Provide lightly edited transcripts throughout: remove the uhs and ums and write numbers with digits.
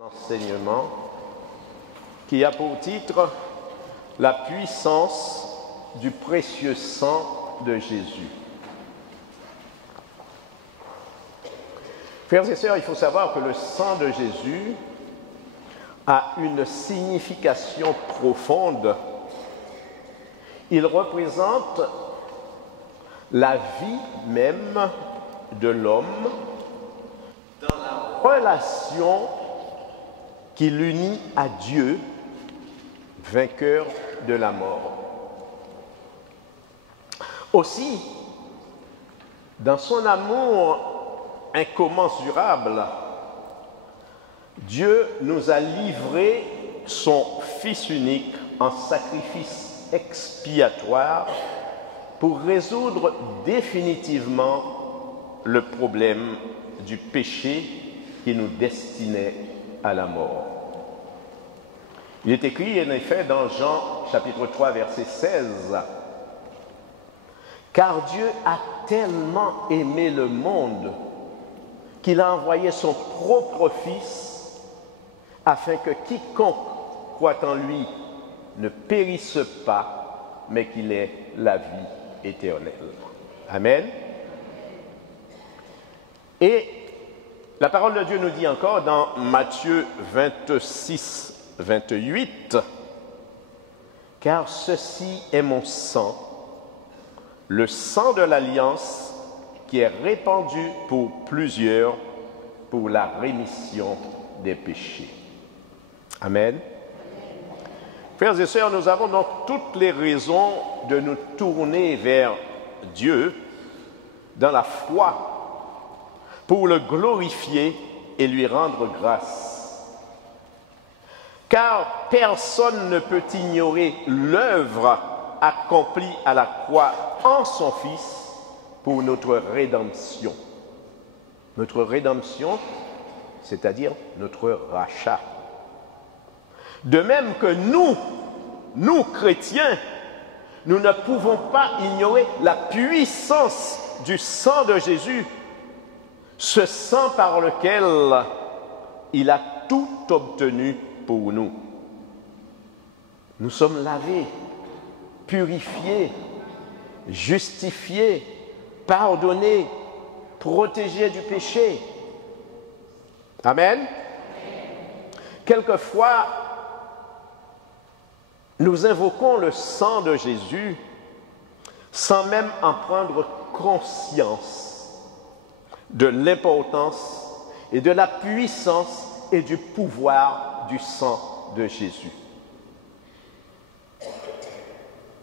L'enseignement qui a pour titre La puissance du précieux sang de Jésus. Frères et sœurs, il faut savoir que le sang de Jésus a une signification profonde. Il représente la vie même de l'homme dans la relation qui l'unit à Dieu, vainqueur de la mort. Aussi, dans son amour incommensurable, Dieu nous a livré son Fils unique en sacrifice expiatoire pour résoudre définitivement le problème du péché qui nous destinait à la mort. Il est écrit en effet dans Jean chapitre 3 verset 16 « Car Dieu a tellement aimé le monde qu'il a envoyé son propre Fils afin que quiconque croit en lui ne périsse pas, mais qu'il ait la vie éternelle. » Amen. Et la parole de Dieu nous dit encore dans Matthieu 26, 28, « Car ceci est mon sang, le sang de l'alliance qui est répandu pour plusieurs pour la rémission des péchés. » Amen. Frères et sœurs, nous avons donc toutes les raisons de nous tourner vers Dieu dans la foi pour le glorifier et lui rendre grâce. Car personne ne peut ignorer l'œuvre accomplie à la croix en son Fils pour notre rédemption. Notre rédemption, c'est-à-dire notre rachat. De même que nous chrétiens, nous ne pouvons pas ignorer la puissance du sang de Jésus, ce sang par lequel il a tout obtenu pour nous. Nous sommes lavés, purifiés, justifiés, pardonnés, protégés du péché. Amen. Quelquefois, nous invoquons le sang de Jésus sans même en prendre conscience de l'importance et de la puissance et du pouvoir du sang de Jésus.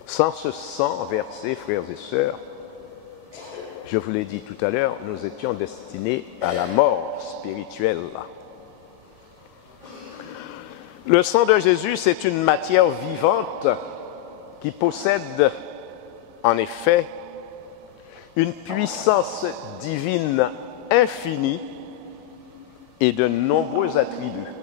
Sans ce sang versé, frères et sœurs, je vous l'ai dit tout à l'heure, nous étions destinés à la mort spirituelle. Le sang de Jésus, c'est une matière vivante qui possède, en effet, une puissance divine infinie et de nombreux attributs.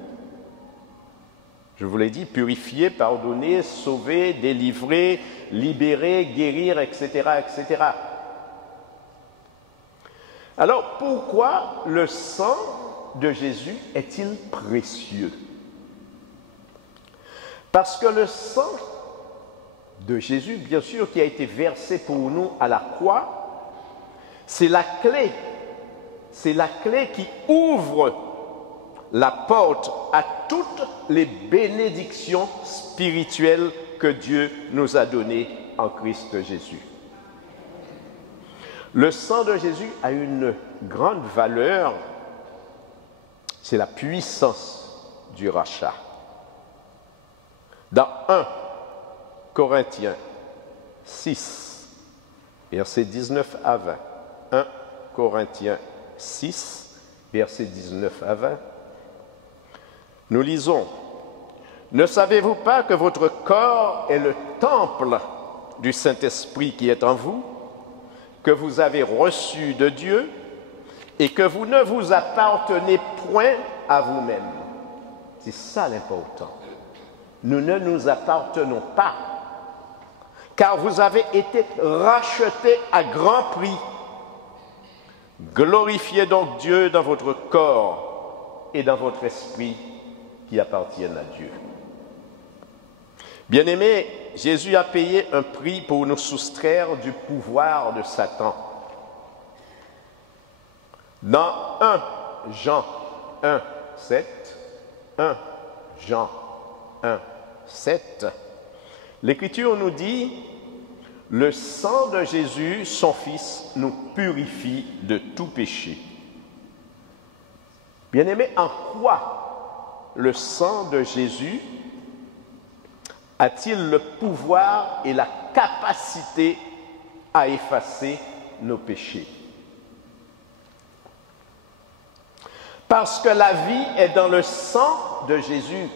Je vous l'ai dit, purifier, pardonner, sauver, délivrer, libérer, guérir, etc., etc. Alors, pourquoi le sang de Jésus est-il précieux? Parce que le sang de Jésus, bien sûr, qui a été versé pour nous à la croix, c'est la clé qui ouvre la porte à toutes les bénédictions spirituelles que Dieu nous a données en Christ Jésus. Le sang de Jésus a une grande valeur, c'est la puissance du rachat. Dans 1 Corinthiens 6, versets 19 à 20, 1 Corinthiens 6, versets 19 à 20, nous lisons « Ne savez-vous pas que votre corps est le temple du Saint-Esprit qui est en vous, que vous avez reçu de Dieu et que vous ne vous appartenez point à vous-même » C'est ça l'important. Nous ne nous appartenons pas, car vous avez été rachetés à grand prix. Glorifiez donc Dieu dans votre corps et dans votre esprit qui appartiennent à Dieu. Bien-aimés, Jésus a payé un prix pour nous soustraire du pouvoir de Satan. Dans 1 Jean 1, 7, 1 Jean 1, 7, l'Écriture nous dit « Le sang de Jésus, son Fils, nous purifie de tout péché. » Bien-aimés, en quoi le sang de Jésus a-t-il le pouvoir et la capacité à effacer nos péchés? Parce que la vie est dans le sang de Jésus.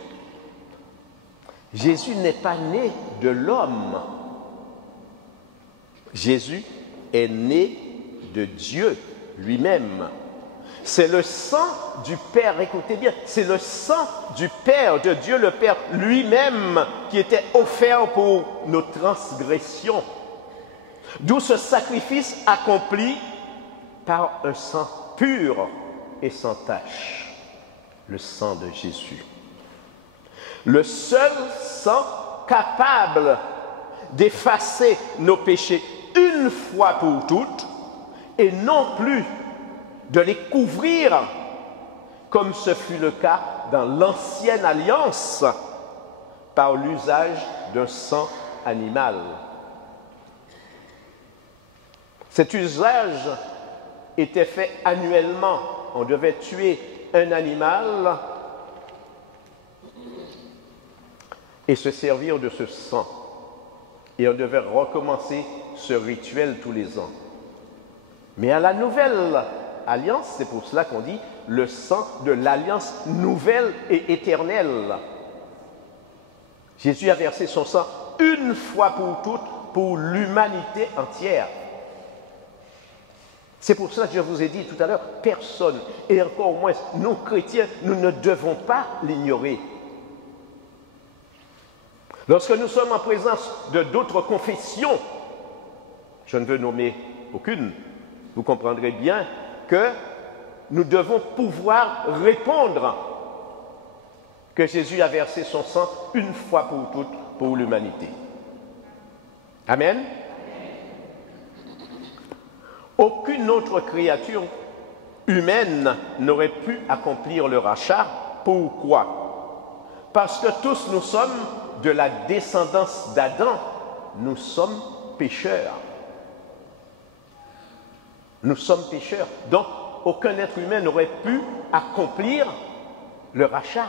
Jésus n'est pas né de l'homme. Jésus est né de Dieu lui-même. C'est le sang du Père, écoutez bien, c'est le sang du Père, de Dieu le Père lui-même qui était offert pour nos transgressions. D'où ce sacrifice accompli par un sang pur et sans tache, le sang de Jésus. Le seul sang capable d'effacer nos péchés une fois pour toutes et non plus de les couvrir comme ce fut le cas dans l'ancienne alliance par l'usage d'un sang animal. Cet usage était fait annuellement. On devait tuer un animal et se servir de ce sang. Et on devait recommencer ce rituel tous les ans. Mais à la nouvelle alliance, c'est pour cela qu'on dit le sang de l'alliance nouvelle et éternelle. Jésus a versé son sang une fois pour toutes pour l'humanité entière. C'est pour cela que je vous ai dit tout à l'heure, personne, et encore moins nous chrétiens, nous ne devons pas l'ignorer. Lorsque nous sommes en présence de d'autres confessions, je ne veux nommer aucune, vous comprendrez bien que nous devons pouvoir répondre que Jésus a versé son sang une fois pour toutes pour l'humanité. Amen. Aucune autre créature humaine n'aurait pu accomplir le rachat. Pourquoi? Parce que tous nous sommes de la descendance d'Adam. Nous sommes pécheurs. Nous sommes pécheurs. Donc, aucun être humain n'aurait pu accomplir le rachat.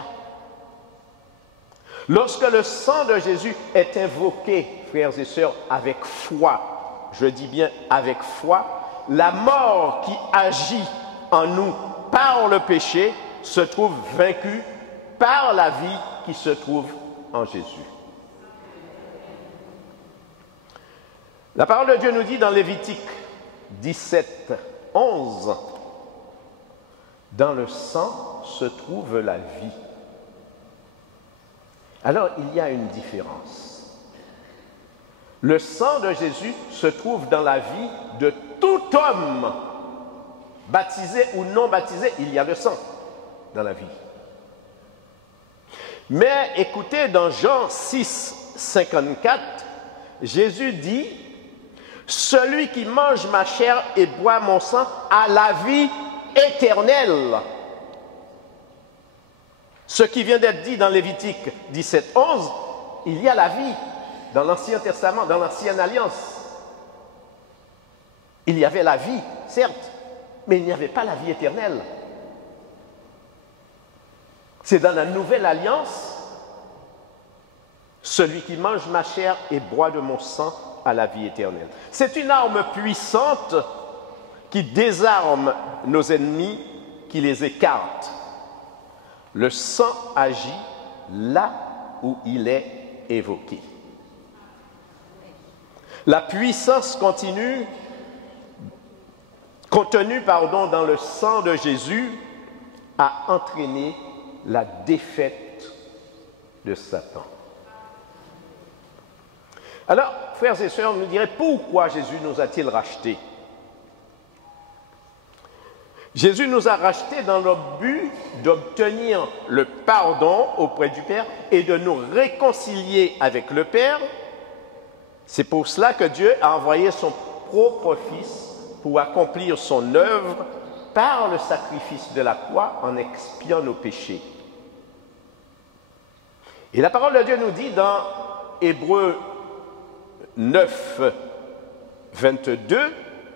Lorsque le sang de Jésus est invoqué, frères et sœurs, avec foi, je dis bien avec foi, la mort qui agit en nous par le péché se trouve vaincue par la vie qui se trouve en Jésus. La parole de Dieu nous dit dans Lévitique 17, 11, « Dans le sang se trouve la vie. » Alors, il y a une différence. Le sang de Jésus se trouve dans la vie de tout homme, baptisé ou non baptisé, il y a le sang dans la vie. Mais écoutez, dans Jean 6, 54, Jésus dit « Celui qui mange ma chair et boit mon sang a la vie éternelle. » Ce qui vient d'être dit dans Lévitique 17, 11, il y a la vie dans l'Ancien Testament, dans l'Ancienne Alliance. Il y avait la vie, certes, mais il n'y avait pas la vie éternelle. C'est dans la Nouvelle Alliance, celui qui mange ma chair et boit de mon sang a la vie éternelle. C'est une arme puissante qui désarme nos ennemis, qui les écarte. Le sang agit là où il est évoqué. La puissance contenue dans le sang de Jésus a entraîné la défaite de Satan. Alors, frères et sœurs, vous nous direz, pourquoi Jésus nous a-t-il rachetés? Jésus nous a rachetés dans le but d'obtenir le pardon auprès du Père et de nous réconcilier avec le Père. C'est pour cela que Dieu a envoyé son propre Fils pour accomplir son œuvre par le sacrifice de la croix en expiant nos péchés. Et la parole de Dieu nous dit dans Hébreux 9, 22,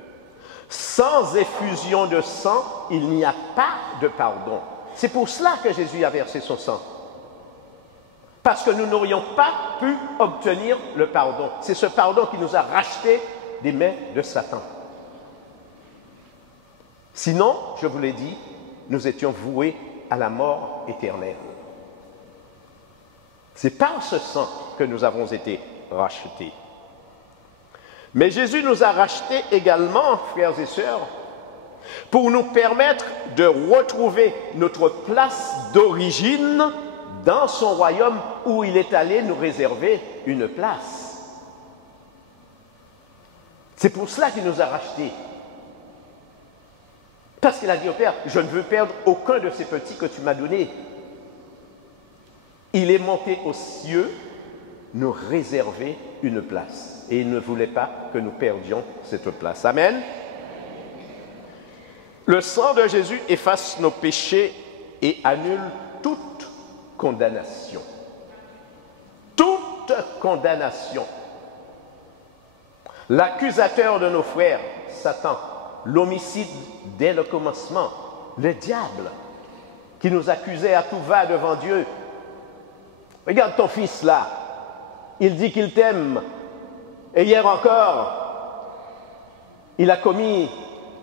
« Sans effusion de sang, il n'y a pas de pardon. » C'est pour cela que Jésus a versé son sang. Parce que nous n'aurions pas pu obtenir le pardon. C'est ce pardon qui nous a rachetés des mains de Satan. Sinon, je vous l'ai dit, nous étions voués à la mort éternelle. C'est par ce sang que nous avons été rachetés. Mais Jésus nous a rachetés également, frères et sœurs, pour nous permettre de retrouver notre place d'origine dans son royaume où il est allé nous réserver une place. C'est pour cela qu'il nous a rachetés. Parce qu'il a dit au Père, je ne veux perdre aucun de ces petits que tu m'as donnés. Il est monté aux cieux nous réserver une place. Et il ne voulait pas que nous perdions cette place. Amen. Le sang de Jésus efface nos péchés et annule toute condamnation. Toute condamnation. L'accusateur de nos frères, Satan, l'homicide dès le commencement, le diable, qui nous accusait à tout va devant Dieu. Regarde ton fils là, il dit qu'il t'aime, et hier encore, il a commis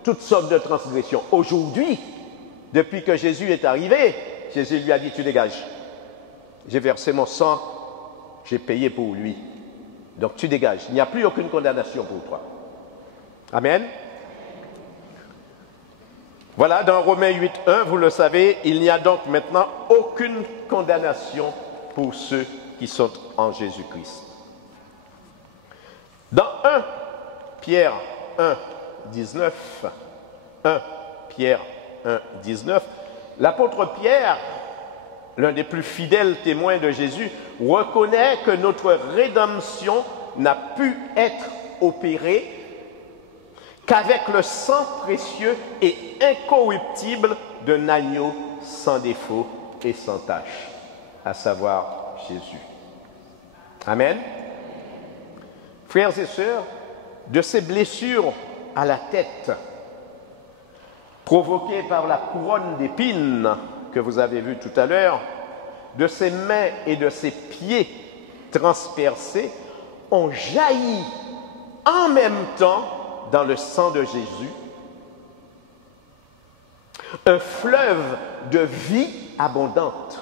toutes sortes de transgressions. Aujourd'hui, depuis que Jésus est arrivé, Jésus lui a dit, tu dégages. J'ai versé mon sang, j'ai payé pour lui. Donc tu dégages. Il n'y a plus aucune condamnation pour toi. Amen. Voilà, dans Romains 8.1, vous le savez, il n'y a donc maintenant aucune condamnation pour ceux qui sont en Jésus-Christ. Dans 1 Pierre 1, 19, 1 Pierre 1, 19, l'apôtre Pierre, l'un des plus fidèles témoins de Jésus, reconnaît que notre rédemption n'a pu être opérée qu'avec le sang précieux et incorruptible d'un agneau sans défaut et sans tache, à savoir Jésus. Amen. Frères et sœurs, de ces blessures à la tête, provoquées par la couronne d'épines que vous avez vue tout à l'heure, de ses mains et de ses pieds transpercés, ont jailli en même temps dans le sang de Jésus un fleuve de vie abondante.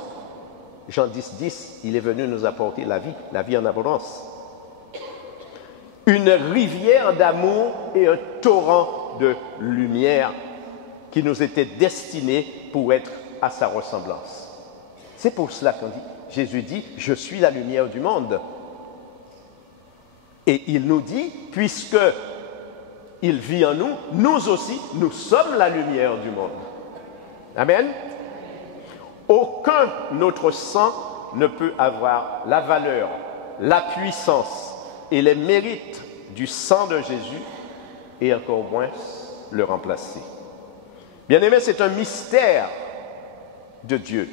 Jean 10, 10, il est venu nous apporter la vie en abondance. Une rivière d'amour et un torrent de lumière qui nous était destiné pour être à sa ressemblance. C'est pour cela qu'on dit, Jésus dit, je suis la lumière du monde. Et il nous dit, puisque il vit en nous, nous aussi, nous sommes la lumière du monde. Amen. Aucun autre sang ne peut avoir la valeur, la puissance et les mérites du sang de Jésus et encore moins le remplacer. Bien-aimés, c'est un mystère de Dieu.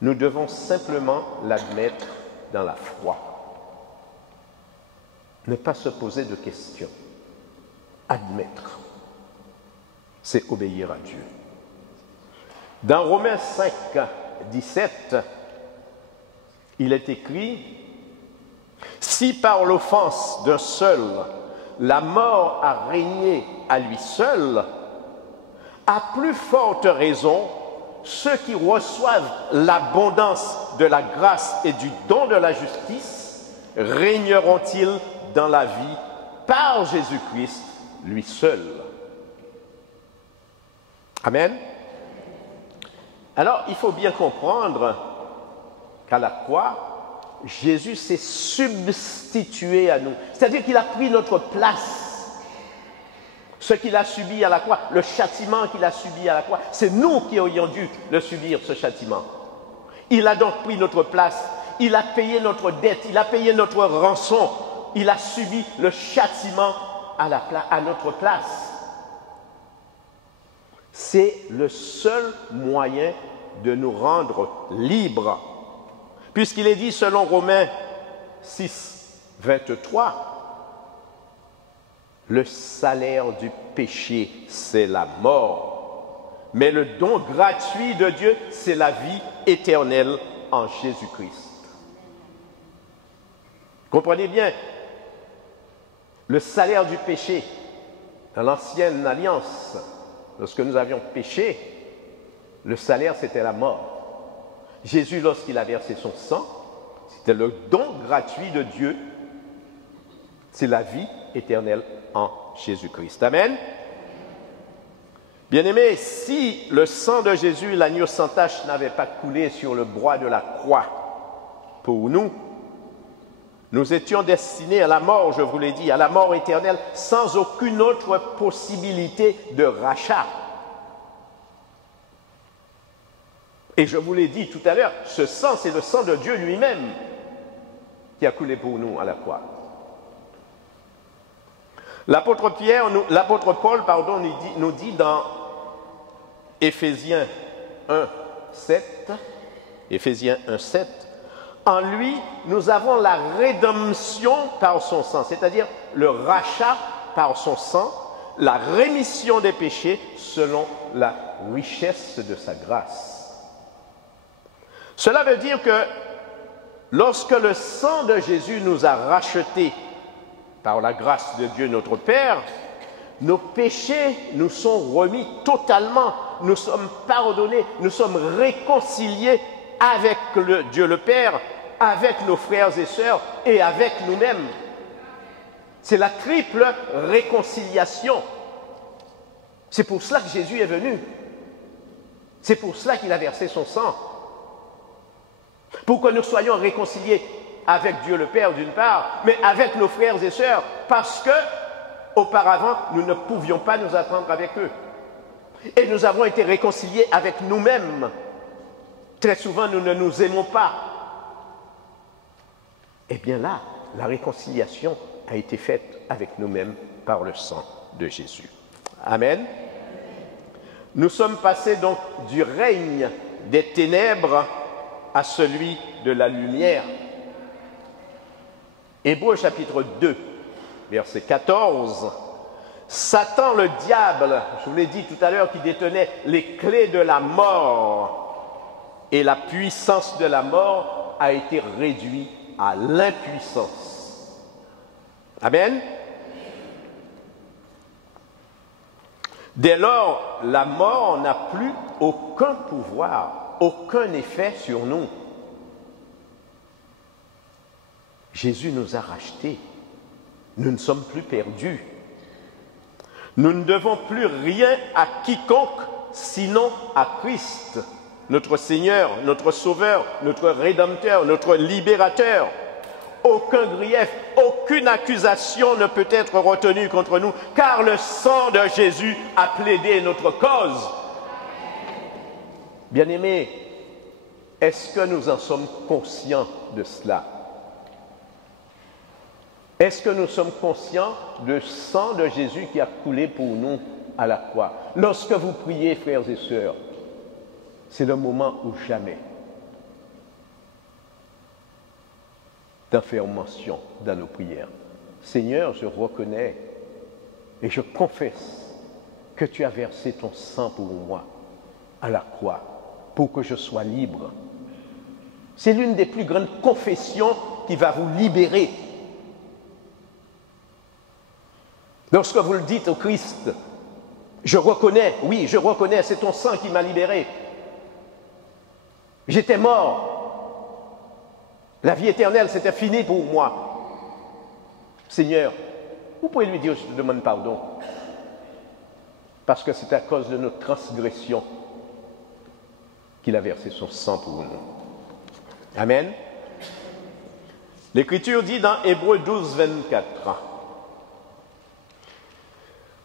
Nous devons simplement l'admettre dans la foi. Ne pas se poser de questions. Admettre. C'est obéir à Dieu. Dans Romains 5, 17, il est écrit « Si par l'offense d'un seul, la mort a régné à lui seul, à plus forte raison, ceux qui reçoivent l'abondance de la grâce et du don de la justice régneront-ils dans la vie par Jésus-Christ, lui seul. » Amen. Alors, il faut bien comprendre qu'à la croix, Jésus s'est substitué à nous. C'est-à-dire qu'il a pris notre place. Ce qu'il a subi à la croix, le châtiment qu'il a subi à la croix, c'est nous qui aurions dû le subir, ce châtiment. Il a donc pris notre place, il a payé notre dette, il a payé notre rançon, il a subi le châtiment à notre place. C'est le seul moyen de nous rendre libres. Puisqu'il est dit selon Romains 6, 23, le salaire du péché, c'est la mort. Mais le don gratuit de Dieu, c'est la vie éternelle en Jésus-Christ. Comprenez bien, le salaire du péché, dans l'ancienne alliance, lorsque nous avions péché, le salaire c'était la mort. Jésus, lorsqu'il a versé son sang, c'était le don gratuit de Dieu, c'est la vie éternelle en Jésus-Christ. Amen. Bien-aimés, si le sang de Jésus, l'agneau sans tache, n'avait pas coulé sur le bois de la croix pour nous, nous étions destinés à la mort, je vous l'ai dit, à la mort éternelle, sans aucune autre possibilité de rachat. Et je vous l'ai dit tout à l'heure, ce sang, c'est le sang de Dieu lui-même qui a coulé pour nous à la croix. L'apôtre Paul, nous dit dans Éphésiens 1, 7, en lui, nous avons la rédemption par son sang, c'est-à-dire le rachat par son sang, la rémission des péchés selon la richesse de sa grâce. Cela veut dire que lorsque le sang de Jésus nous a rachetés par la grâce de Dieu notre Père, nos péchés nous sont remis totalement, nous sommes pardonnés, nous sommes réconciliés avec Dieu le Père, avec nos frères et sœurs et avec nous-mêmes. C'est la triple réconciliation. C'est pour cela que Jésus est venu. C'est pour cela qu'il a versé son sang. Pour que nous soyons réconciliés avec Dieu le Père d'une part, mais avec nos frères et sœurs, parce que auparavant, nous ne pouvions pas nous attendre avec eux. Et nous avons été réconciliés avec nous-mêmes. Très souvent, nous ne nous aimons pas. Eh bien là, la réconciliation a été faite avec nous-mêmes par le sang de Jésus. Amen. Nous sommes passés donc du règne des ténèbres à celui de la lumière. Hébreux chapitre 2, verset 14. Satan, le diable, je vous l'ai dit tout à l'heure, qui détenait les clés de la mort et la puissance de la mort, a été réduit à l'impuissance. Amen. Dès lors, la mort n'a plus aucun pouvoir, aucun effet sur nous. Jésus nous a rachetés. Nous ne sommes plus perdus. Nous ne devons plus rien à quiconque, sinon à Christ, notre Seigneur, notre Sauveur, notre Rédempteur, notre Libérateur. Aucun grief, aucune accusation ne peut être retenue contre nous, car le sang de Jésus a plaidé notre cause. Bien-aimés, est-ce que nous en sommes conscients de cela? Est-ce que nous sommes conscients du sang de Jésus qui a coulé pour nous à la croix? Lorsque vous priez, frères et sœurs, c'est le moment ou jamais d'en faire mention dans nos prières. Seigneur, je reconnais et je confesse que tu as versé ton sang pour moi à la croix pour que je sois libre. C'est l'une des plus grandes confessions qui va vous libérer. Lorsque vous le dites au Christ, je reconnais, oui, je reconnais, c'est ton sang qui m'a libéré. J'étais mort. La vie éternelle, c'était fini pour moi. Seigneur, vous pouvez lui dire, je te demande pardon. Parce que c'est à cause de notre transgression qu'il a versé son sang pour nous. Amen. L'Écriture dit dans Hébreux 12, 24,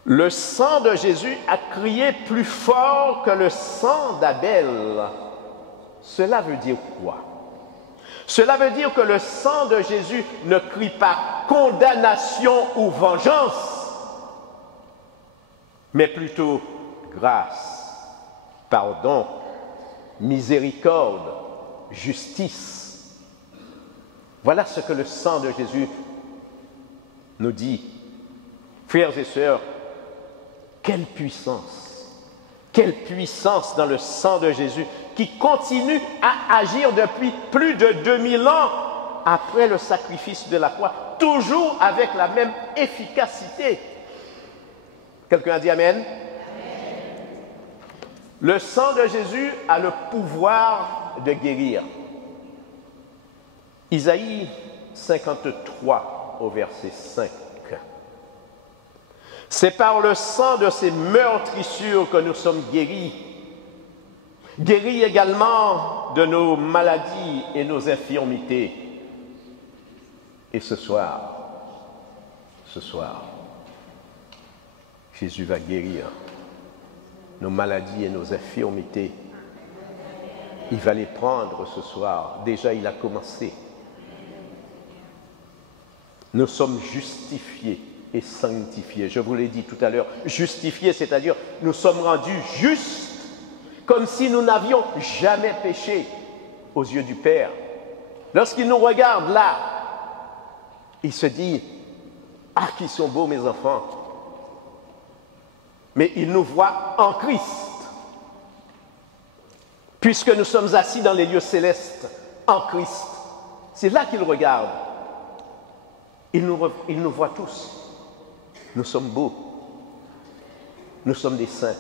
Le sang de Jésus a crié plus fort que le sang d'Abel. Cela veut dire quoi? Cela veut dire que le sang de Jésus ne crie pas condamnation ou vengeance, mais plutôt grâce, pardon, miséricorde, justice. Voilà ce que le sang de Jésus nous dit. Frères et sœurs, quelle puissance dans le sang de Jésus qui continue à agir depuis plus de 2000 ans après le sacrifice de la croix, toujours avec la même efficacité. Quelqu'un a dit Amen? Amen. Le sang de Jésus a le pouvoir de guérir. Isaïe 53 au verset 5. C'est par le sang de ces meurtrissures que nous sommes guéris. Guéris également de nos maladies et nos infirmités. Et ce soir, Jésus va guérir nos maladies et nos infirmités. Il va les prendre ce soir. Déjà, il a commencé. Nous sommes justifiés et sanctifiés. Je vous l'ai dit tout à l'heure, justifiés, c'est-à-dire nous sommes rendus justes, comme si nous n'avions jamais péché aux yeux du Père. Lorsqu'il nous regarde là, il se dit, ah, qu'ils sont beaux mes enfants. Mais il nous voit en Christ, puisque nous sommes assis dans les lieux célestes en Christ. C'est là qu'il regarde. Il nous voit tous. Nous sommes beaux. Nous sommes des saints.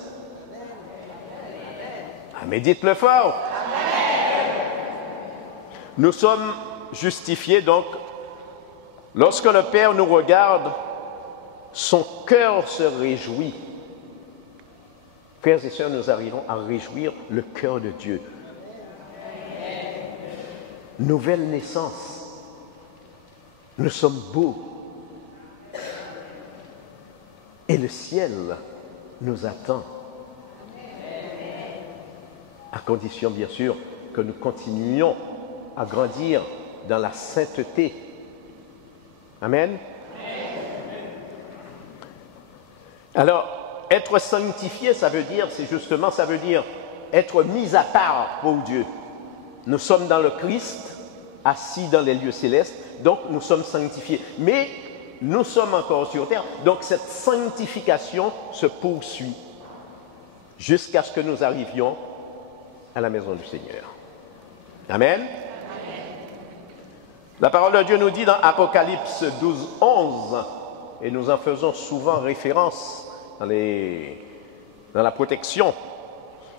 Ah, mais dites-le fort. Nous sommes justifiés, donc, lorsque le Père nous regarde, son cœur se réjouit. Frères et sœurs, nous arrivons à réjouir le cœur de Dieu. Nouvelle naissance. Nous sommes beaux. Et le ciel nous attend. À condition, bien sûr, que nous continuions à grandir dans la sainteté. Amen. Alors, être sanctifié, ça veut dire être mis à part pour Dieu. Nous sommes dans le Christ, assis dans les lieux célestes, donc nous sommes sanctifiés. Mais nous sommes encore sur terre, donc cette sanctification se poursuit jusqu'à ce que nous arrivions à la maison du Seigneur. Amen. La parole de Dieu nous dit dans Apocalypse 12, 11, et nous en faisons souvent référence dans la protection,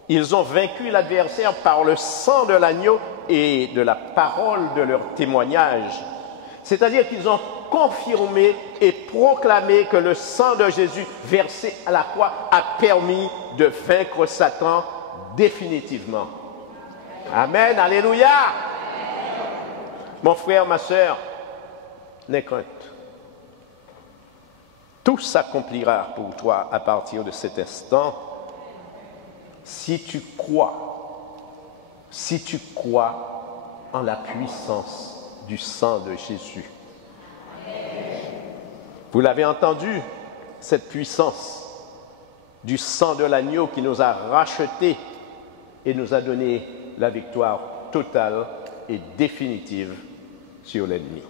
ils ont vaincu l'adversaire par le sang de l'agneau et de la parole de leur témoignage. C'est-à-dire qu'ils ont confirmé et proclamé que le sang de Jésus versé à la croix a permis de vaincre Satan définitivement. Amen, alléluia. Mon frère, ma sœur, n'aie crainte. Tout s'accomplira pour toi à partir de cet instant si tu crois en la puissance du sang de Jésus. Vous l'avez entendu, cette puissance du sang de l'agneau qui nous a rachetés et nous a donné la victoire totale et définitive sur l'ennemi.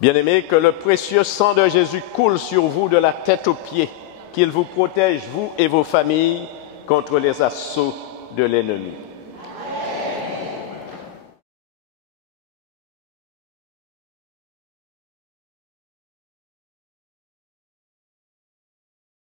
Bien-aimés, que le précieux sang de Jésus coule sur vous de la tête aux pieds, qu'il vous protège, vous et vos familles, contre les assauts de l'ennemi.